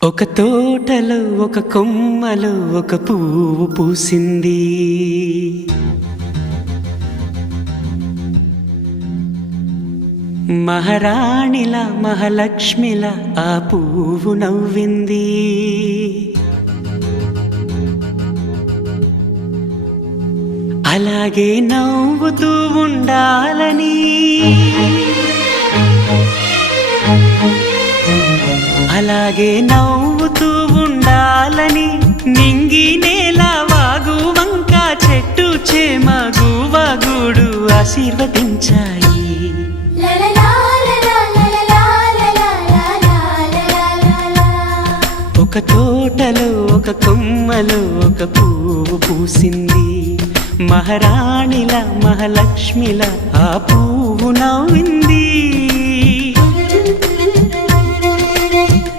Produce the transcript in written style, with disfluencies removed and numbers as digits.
ఒక తోటలో ఒక కొమ్మలో ఒక పువ్వు పూసింది. మహారాణిలా మహాలక్ష్మిలా ఆ పువ్వు నవ్వింది. అలాగే నవ్వుతూ ఉండాలని, అలాగే నవ్వుతూ ఉండాలని నింగి నేల వాగు వంక చెట్టు చేమ గువగూడు ఆశీర్వదించాయి. ఒక తోటలో ఒక కొమ్మలో ఒక పువ్వు పూసింది. మహారాణిలా మహాలక్ష్మిలా ఆ పువ్వు నవ్వింది.